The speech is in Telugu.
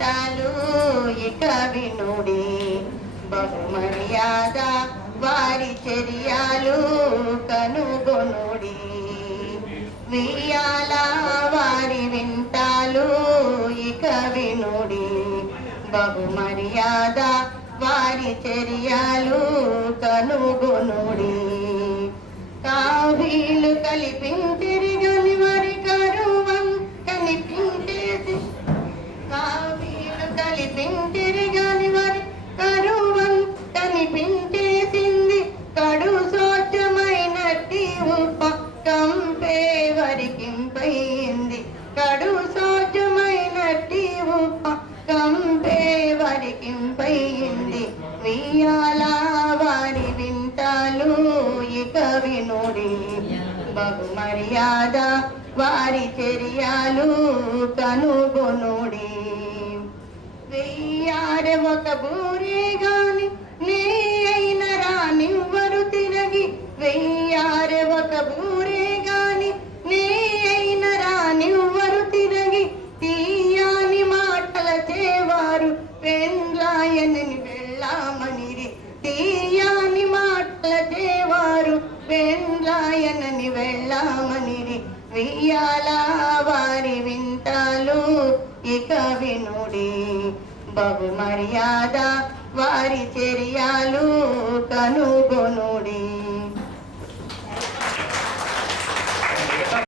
వింతాలు ఇక వినుడి, బహుమర్యాద వారి చర్యలు కనుగొనుడి. వియ్యాల వారి వింతాలు ఇక వినుడి, బహుమర్యాద వారి చర్యలు కనుగొనుడి. కావీలు కలిపింతిరిగని వారి కరువం కనిపించేది, కావీలు కలిపింతిరిగని వారి కరువం కనిపించేసింది. కడు సోచమైనట్టి ఉప కంపే వరికింపయింది, కడు సోచమైనట్టి ఉప కంపే వరికింపయింది. వియ్యాల వారి వింతాలు ఇక వినుడి, బహుమర్యాద వారి చర్యలు కనుగొనుడి. వెయ్యారె ఒక బూరే గాని నే అయిన రానివ్వరు తిరగి, వెయ్యారె ఒక బూరే గాని నే అయిన రానివ్వరు తిరగి. తీయాని మాటల చేవారు పెండ్లాయనని వెళ్ళామనిరి, తీయాని మాటల చేవారు పెండ్లాయనని వెళ్ళామనిరి. వియ్యాల వారి వింతాలు ఇక వినుడి, బహుమర్యాద వారి చర్యలు కనుగొనుడి.